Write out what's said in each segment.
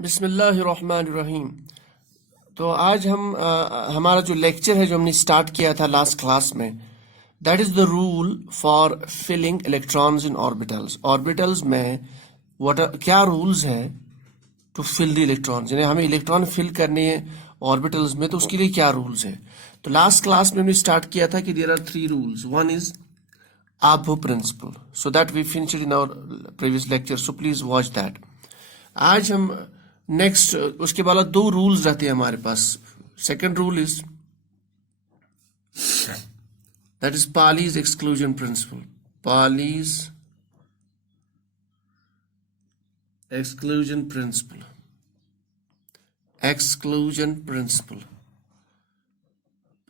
बिस्मिल्लाहिर्रहमानिर्रहीम। तो आज हम हमारा जो लेक्चर है जो हमने स्टार्ट किया था लास्ट क्लास में, that is the rule for filling electrons in orbitals. Orbitals में क्या रूल्स है टू फिल द इलेक्ट्रॉन्स, यानी हमें इलेक्ट्रॉन फिल करने हैं ऑर्बिटल्स में, तो उसके लिए क्या रूल्स है। तो लास्ट क्लास में हमने स्टार्ट किया था कि there are three rules. One is aufbau principle, so that we finished in our previous lecture, so please watch that. आज हम नेक्स्ट उसके बाद दो रूल्स रहते हैं हमारे पास। Second rule is that is Pauli's exclusion principle. Pauli's exclusion principle, exclusion principle,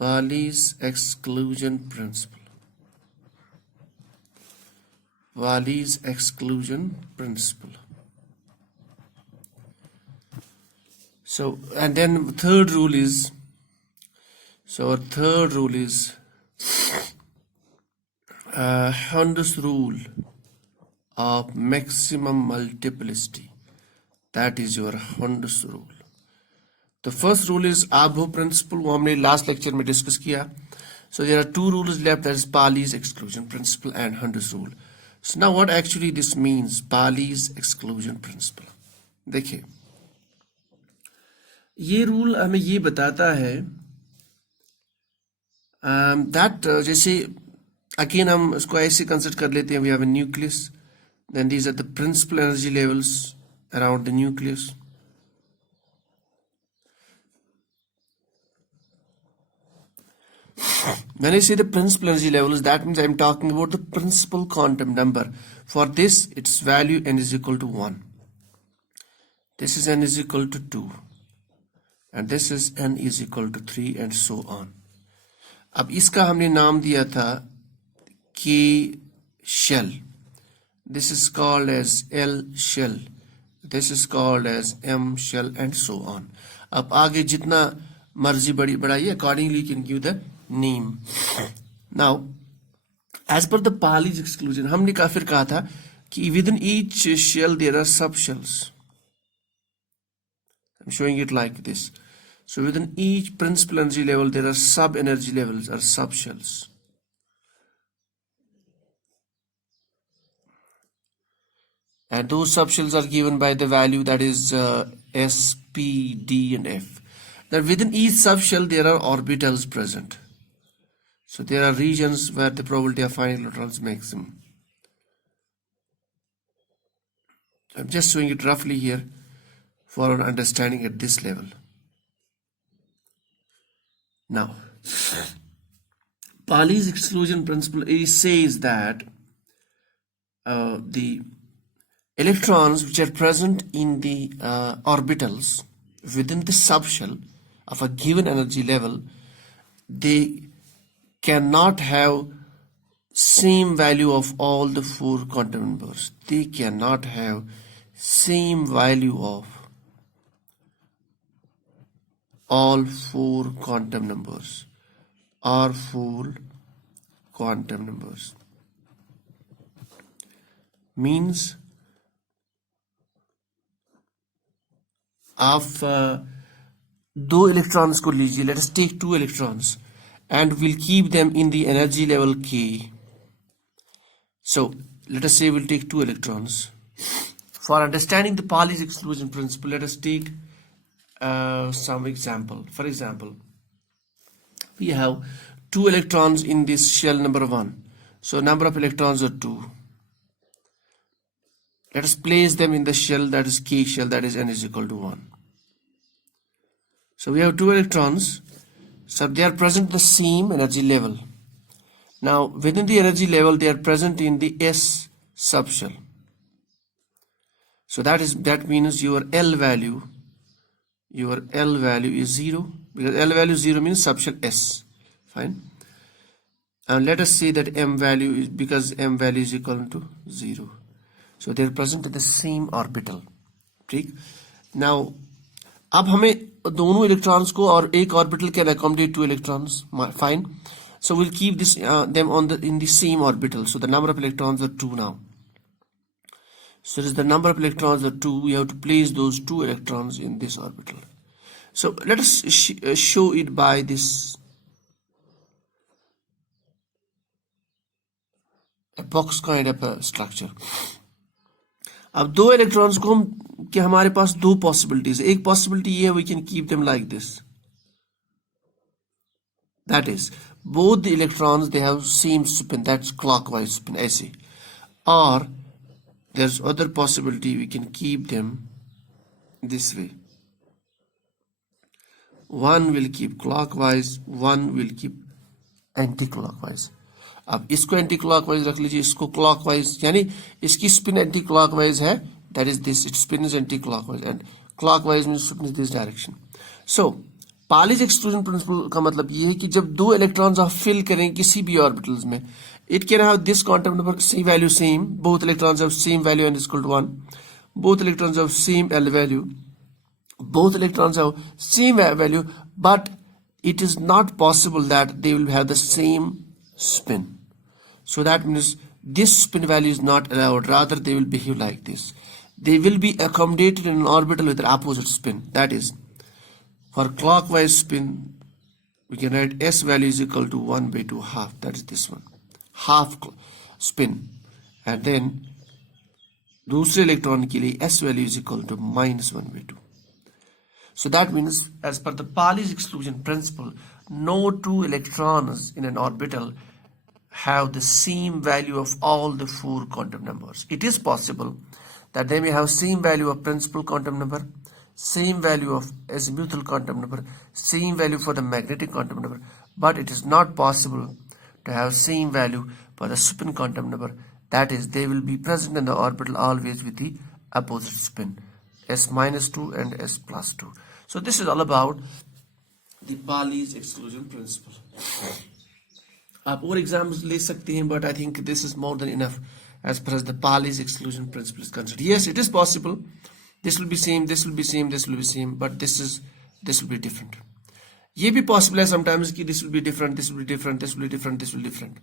Palis exclusion principle, Palis exclusion principle. So, and then third rule is, our third rule is Hund's rule of maximum multiplicity. That is your Hund's rule. The first rule is Abho principle, वो हमने last lecture में discuss किया. So there are two rules left, that is Palis exclusion principle and Hund's rule. So now what actually this means, Palis exclusion principle? देखिए, ये rule हमें ये बताता है that जैसे अगेन हम इसको ऐसे कंसिडर कर लेते हैं, we have a nucleus, then these are the principal energy levels around the nucleus. When I say the principal energy levels, that means I am talking about the principal quantum number. For this, its value n is equal to 1. This is n is equal to 2. And this is n is equal to 3 and so on. अब इसका हमने नाम दिया था K shell. This is called as L shell. This is called as M shell and so on. अब आगे जितना मर्जी बढ़ाइए, accordingly you can give the name. Now, as per the Palis exclusion, हमने फिर कहा था कि within each shell there are subshells. I'm showing it like this. So within each principal energy level there are sub energy levels or subshells. And those subshells are given by the value that is S, P, D and F. That within each subshell there are orbitals present. So there are regions where the probability of finding electrons is maximum. I'm just showing it roughly here for our understanding at this level. Now, Palis exclusion principle says that the electrons which are present in the orbitals within the subshell of a given energy level, they cannot have same value of all the four quantum numbers. They cannot have same value of all four quantum numbers or four quantum numbers. Means आप दो electrons को लीजिए, let us take two electrons and we'll keep them in the energy level K. So let us say we'll take two electrons. For understanding the Palis exclusion principle, let us take some example. For example, we have two electrons in this shell number 1. So number of electrons are 2. Let us place them in the shell that is K shell, that is n is equal to 1. So we have two electrons. So they are present the same energy level. Now within the energy level they are present in the S subshell. So that means your L value is 0, because L value 0 means subshell S. Fine. And let us say that M value is, because M value is equal to 0. So they are present in the same orbital. ठीक. Now अब हमें दोनों electrons को और एक orbital can accommodate two electrons. Fine. So we'll keep this them in the same orbital. So the number of electrons are 2 now. So it is the number of electrons are 2. We have to place those 2 electrons in this orbital. So let us show it by this a box kind of a structure. अब 2 electrons को हम कि हमारे पास 2 possibilities. एक possibility ये है we can keep them like this. That is, both the electrons they have same spin, that's clockwise spin, ऐसे. Or there's other possibility we can keep them this way. One will keep clockwise, one will keep anti-clockwise. अब इसको anti clockwise रख लीजिए, इसको clockwise, यानी इसकी spin anti clockwise है, that is this, it's spin is anti clockwise and clockwise means spin is this direction. So Pauli's exclusion principle का मतलब ये है कि जब 2 इलेक्ट्रॉन्स आप फिल करें किसी भी ऑर्बिटल्स में, it can have this quantum number same value same, both electrons have same value and is equal to 1, both electrons have same L value, both electrons have same value, but it is not possible that they will have the same spin. So that means this spin value is not allowed, rather they will behave like this. They will be accommodated in an orbital with the opposite spin. That is, for clockwise spin we can write S value is equal to 1 by 2 half, that is this one, half spin, and then दूसरे electron के लिए S value is equal to -1 by 2. So that means, as per the Pauli's exclusion principle, no 2 electrons in an orbital have the same value of all the 4 quantum numbers. It is possible that they may have same value of principal quantum number, same value of azimuthal quantum number, same value for the magnetic quantum number, but it is not possible to have same value for the spin quantum number. That is, they will be present in the orbital always with the opposite spin, S-2 and S+2. So this is all about the Pauli's exclusion principle. आप और exams ले सकते हैं, but I think this is more than enough as far as the Pauli's exclusion principle is concerned. Yes, it is possible. This will be same, this will be same, this will be same, but this will be different. ये भी possible है sometimes कि this will be different, this will be different, this will be different, this will be different.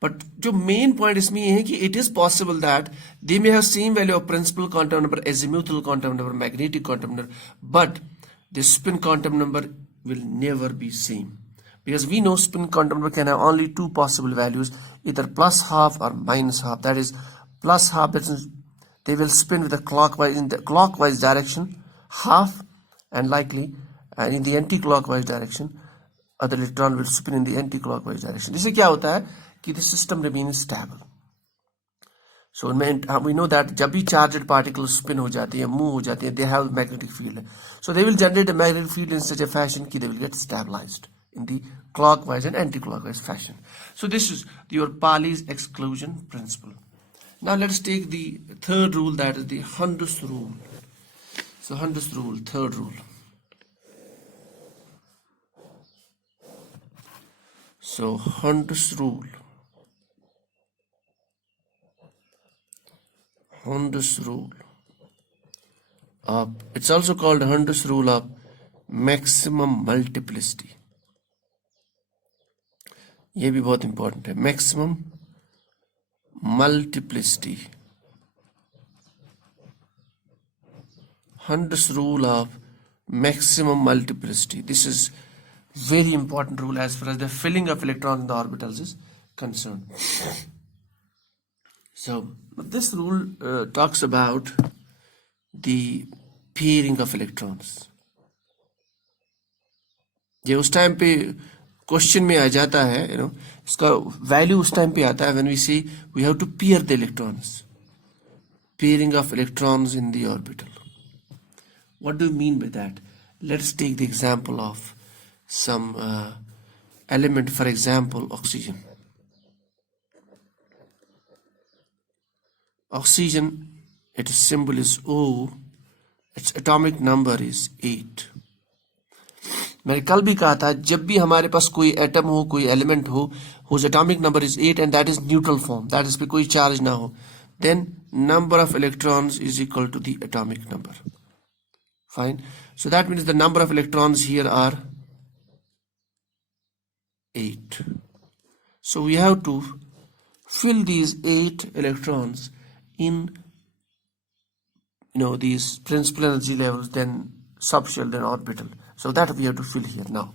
But जो main point इसमें ये है कि it is possible that they may have same value of principal quantum number, azimuthal quantum number, magnetic quantum number, but the spin quantum number will never be same. Because we know spin quantum number can have only 2 possible values, either plus half or minus half. That is, plus half, that means they will spin with the clockwise, in the clockwise direction, half, and likely in the anti-clockwise direction, other electron will spin in the anti-clockwise direction. इससे क्या होता है कि the system remains stable. So we know that जब भी charged particles spin हो जाती है, move हो जाती है, they have magnetic field. So they will generate a magnetic field in such a fashion कि they will get stabilized in the clockwise and anti-clockwise fashion. So this is your Pauli's exclusion principle. Now let's take the third rule, that is the Hundus rule. So Hundus rule, third rule. So Hundus rule. Hundus rule. It's also called Hundus rule of maximum multiplicity. ये भी बहुत important है, maximum multiplicity. Hundus rule of maximum multiplicity. This is very important rule as far as the filling of electrons in the orbitals is concerned. So this rule talks about the pairing of electrons. ये उस time पे question में आ जाता है, इसका value उस time पे आता है when we say we have to pair the electrons. Pairing of electrons in the orbital. What do you mean by that? Let's take the example of some element, for example, oxygen. Oxygen, its symbol is O, its atomic number is 8. मैंने कल भी कहा था, जब भी हमारे पास कोई atom हो, कोई एलिमेंट हो, whose atomic number is 8 and that is neutral form, that is पे कोई चार्ज ना हो, then number of electrons is equal to the atomic number. Fine. So that means the number of electrons here are 8. So we have to fill these 8 electrons in these principal energy levels, then subshell, then orbital. So that we have to fill here now.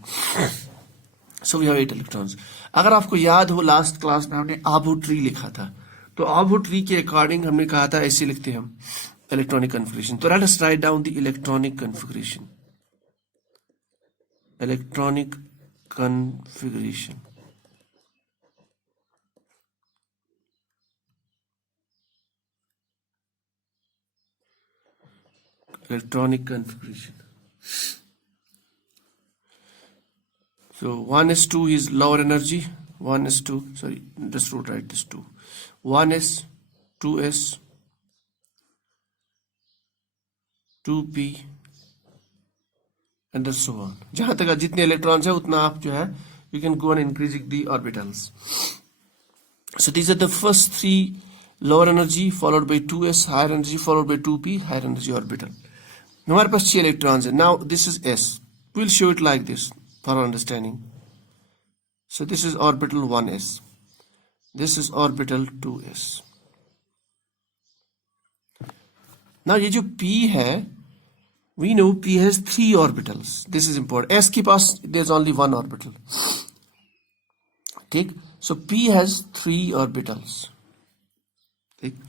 So we have 8 electrons. अगर आपको याद हो last class में हमने Abu tree लिखा था, तो Abu tree के अकॉर्डिंग हमने कहा था ऐसे लिखते हैं हम इलेक्ट्रॉनिक कन्फिगरेशन. तो let us write down the electronic configuration. Electronic configuration. Electronic configuration. So 1s2 is lower energy. 1s2, sorry, just write this 2. 1s, 2s, 2p and so on. जहां तक जितने इलेक्ट्रॉन्स है उतना आप जो है you can go on increasing the orbitals. So these are the first 3 lower energy followed by 2s higher energy followed by 2p higher energy orbital. हमारे पास 6 electrons है. Now this is s. We'll show it like this for our understanding. So this is orbital 1s. This is orbital 2s. Now ये जो p है, we know p has 3 orbitals. This is important. s के पास there's only 1 orbital. ठीक. So p has 3 orbitals. ठीक.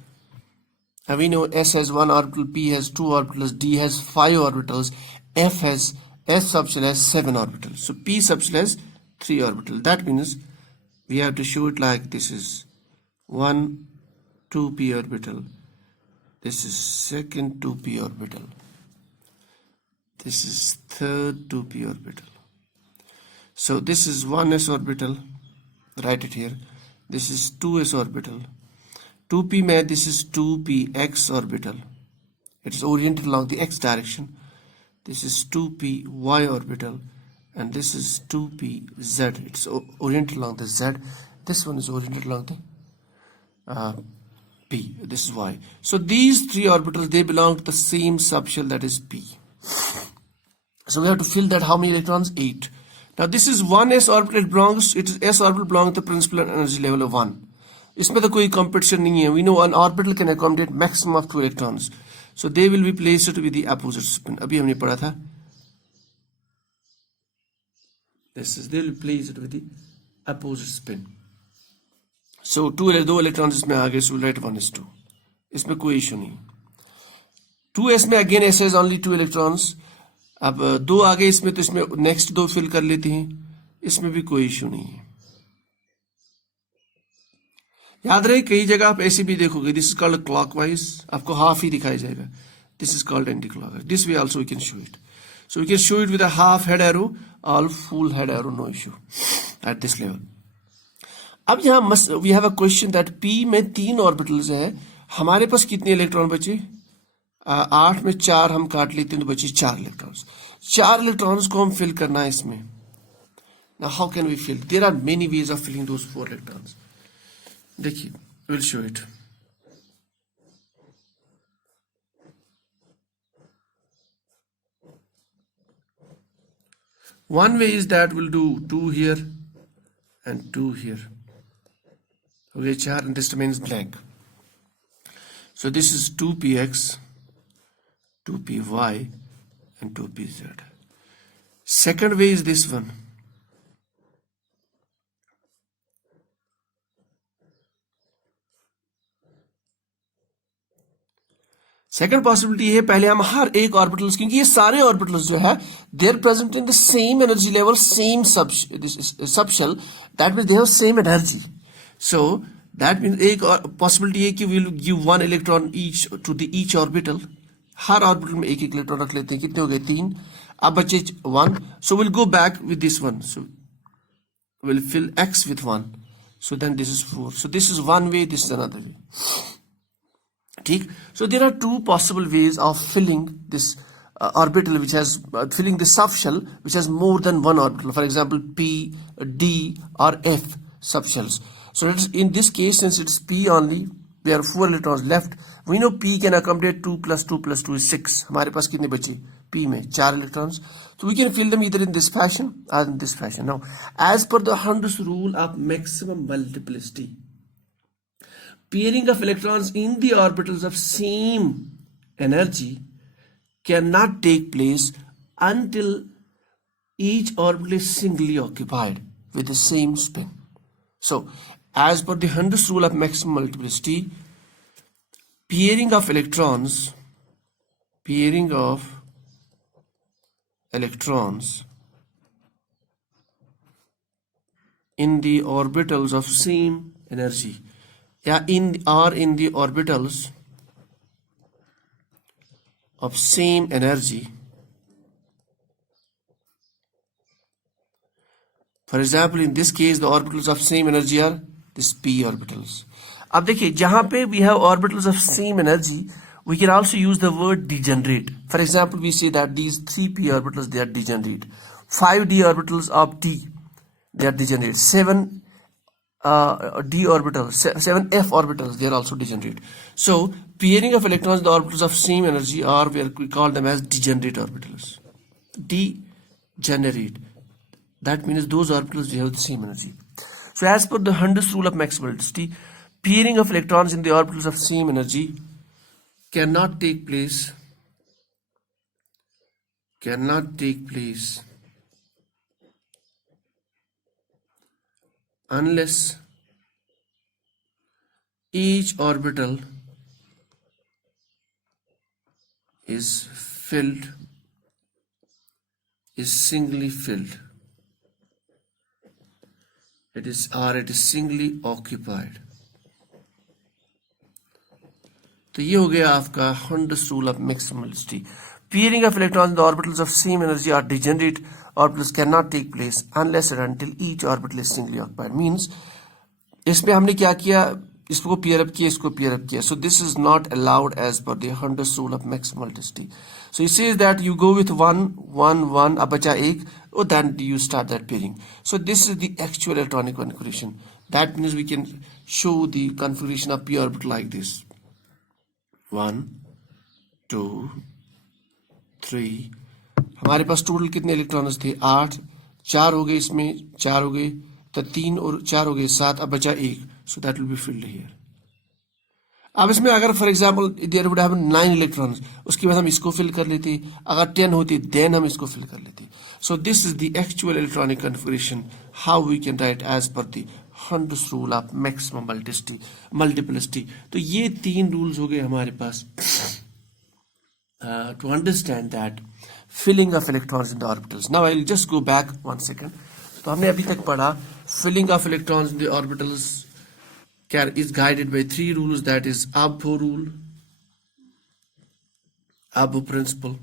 And we know s has 1 orbital, p has 2 orbitals, d has 5 orbitals, s subshell has 7 orbitals. So p subshell has 3 orbitals. That means we have to show it like this is 1 2p orbital. This is second 2p orbital. This is third 2p orbital. So this is 1s orbital. Write it here. This is 2s orbital. 2p में this is 2px orbital. It is oriented along the x direction. This is 2py orbital, and this is 2pz. It's oriented along the z. This one is oriented along the p. This is y. So these 3 orbitals, they belong to the same subshell, that is p. So we have to fill that. How many electrons? 8. Now this is 1s orbital. It is s orbital belongs to the principal energy level of 1. इसमें तो कोई competition नहीं है. We know an orbital can accommodate maximum of 2 electrons. So they will be placed with the opposite spin. अभी हमने पढ़ा था. They will be placed with the opposite spin. So 2 electrons इसमें आ गए. So we'll write 1s2. इसमें कोई issue नहीं. 2s में again s has only 2 electrons. अब 2 आ गए इसमें, तो इसमें नेक्स्ट 2 फिल कर लेते हैं. इसमें भी कोई इशू नहीं है. याद रहे कई जगह आप ऐसे भी देखोगे. This is called clockwise. आपको हाफ ही दिखाई जाएगा. This is called anti clockwise. This way also we can show it. So we can show it with a half head arrow और full head arrow. No issue at this level. अब यहाँ we have a question that p में 3 orbitals है. हमारे पास कितने electron बचे? 8 में 4 हम काट लेते हैं तो बचे 4 इलेक्ट्रॉन्स. 4 इलेक्ट्रॉन्स को हम फिल करना है इसमें. Now how can we fill? There are many ways of filling those 4 electrons. देखिए, will show it. One way is that we'll do 2 here and 2 here. Okay, 4 and this remains blank. So this is 2px, 2py and 2pz. Second way is this one. Second possibility है, पहले हम हर एक orbitals, क्योंकि ये सारे orbitals जो है they are present in the same energy level, same subshell, that means they have same energy. So that means एक पॉसिबिलिटी है कि we will give 1 electron each to the each orbital. हर orbital में एक electron रख लेते हैं. कितने हो गए? 3. अब बचे 1. So will go back with this one. So will fill x with 1. So then this is 4. So this is one way, this is another way. ठीक. So there are 2 possible ways of filling this orbital which has filling the subshell which has more than 1 orbital. For example, p, d or f subshells. So it's in this case, since it's p only, there are 4 electrons left. We know p can accommodate 2 plus 2 plus 2 is 6. हमारे पास कितने बचे? p में 4 electrons. So we can fill them either in this fashion or in this fashion. Now, as per the Hund's rule of maximum multiplicity, pairing of electrons in the orbitals of same energy cannot take place until each orbital is singly occupied with the same spin. So, as per the Hund's rule of maximum multiplicity, pairing of electrons in the orbitals of same energy, in the orbitals of same energy. For example, in this case, the orbitals of same energy are this p orbitals. अब देखिए, जहां पे we have orbitals of same energy, we can also use the word degenerate. For example, we say that these 3p orbitals, they are degenerate. 5d orbitals of d, they are degenerate. 7d orbitals, 7f orbitals, they are also degenerate. So, pairing of electrons in the orbitals of same energy, or we call them as degenerate orbitals. Degenerate. That means those orbitals, they have the same energy. So, as per the Hund's rule of maximum multiplicity, pairing of electrons in the orbitals of same energy cannot take place unless each orbital is singly filled. It is singly occupied. तो ये हो गया आपका Hund's rule of maximum multiplicity. Pairing of electrons in the orbitals of same energy or degenerate orbitals cannot take place unless and until each orbital is singly occupied. Means इसमें हमने क्या किया, इसको पेयर अप किया, इसको pair up किया. So this is not allowed as per the Hund's rule of maximum multiplicity. So it says that you go with 1 1 1, अब बचा 1, or then you start that pairing. So this is the actual electronic configuration. That means we can show the configuration of p orbital like this. 1 2 3. हमारे पास total कितने electrons थे? 8. 4 हो गए, इसमें 4 हो गए, तो 3 और 4 हो गए 7, अब बचा 1. So that will be filled here. अब इसमें अगर for example there would have 9 electrons, उसके बाद हम इसको फिल कर लेते. अगर 10 होती देन हम इसको फिल कर लेते. So this is the actual electronic configuration how we can write as per the Hund's rule of maximum multiplicity. तो ये 3 रूल्स हो गए हमारे पास to understand that filling of electrons in the orbitals. Now I'll just go back 1 second. तो हमने अभी तक पढ़ा filling of electrons in the orbitals is guided by 3 rules, that is Abbo rule, Abbo principle.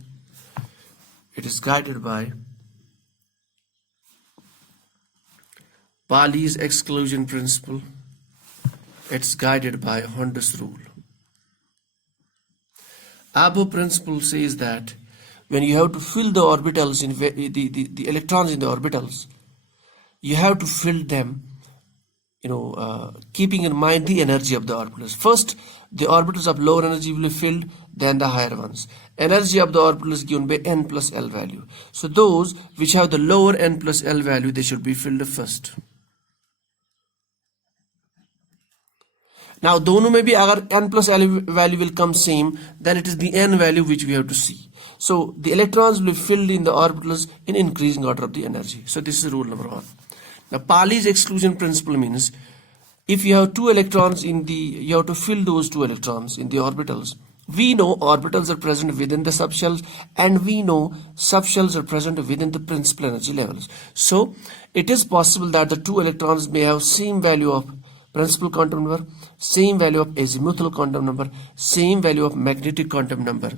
It is guided by Pauli's exclusion principle. It's guided by Hund's rule. Abbo principle says that when you have to fill the orbitals in the electrons in the orbitals, you have to fill them, keeping in mind the energy of the orbitals. First, the orbitals of lower energy will be filled, then the higher ones. Energy of the orbital is given by n plus L value. So those which have the lower n plus L value, they should be filled first. Now दोनों में भी अगर n plus L value will come same, then it is the n value which we have to see. So the electrons will be filled in the orbitals in increasing order of the energy. So this is rule number 1. Now Pauli's exclusion principle means if you have 2 electrons you have to fill those 2 electrons in the orbitals. We know orbitals are present within the subshells, and we know subshells are present within the principal energy levels. So it is possible that the 2 electrons may have same value of principal quantum number, same value of azimuthal quantum number, same value of magnetic quantum number,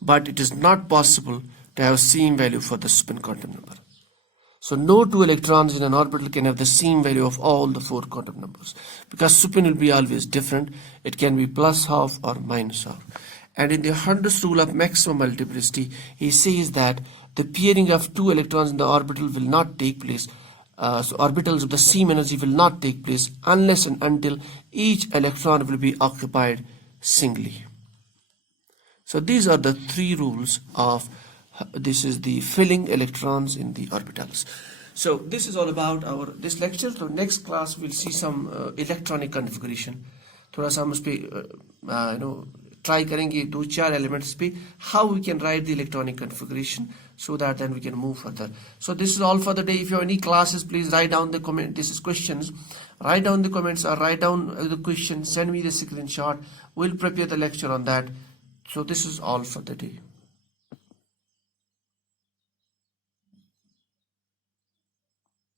but it is not possible to have same value for the spin quantum number. So no 2 electrons in an orbital can have the same value of all the 4 quantum numbers, because spin will be always different. It can be plus half or minus half. And in the Hund's rule of maximum multiplicity, he says that the pairing of 2 electrons in the orbital will not take place. So orbitals of the same energy will not take place unless and until each electron will be occupied singly. So these are the 3 rules of this is the filling electrons in the orbitals. So this is all about this lecture. So next class we'll see some electronic configuration. थोड़ा सा हम उस पे try करेंगे दो चार elements पे how we can write the electronic configuration so that then we can move further. So this is all for the day. If you have any classes, please write down the comment. This is questions. Write down the comments or write down the question. Send me the screenshot. We'll prepare the lecture on that. So this is all for the day.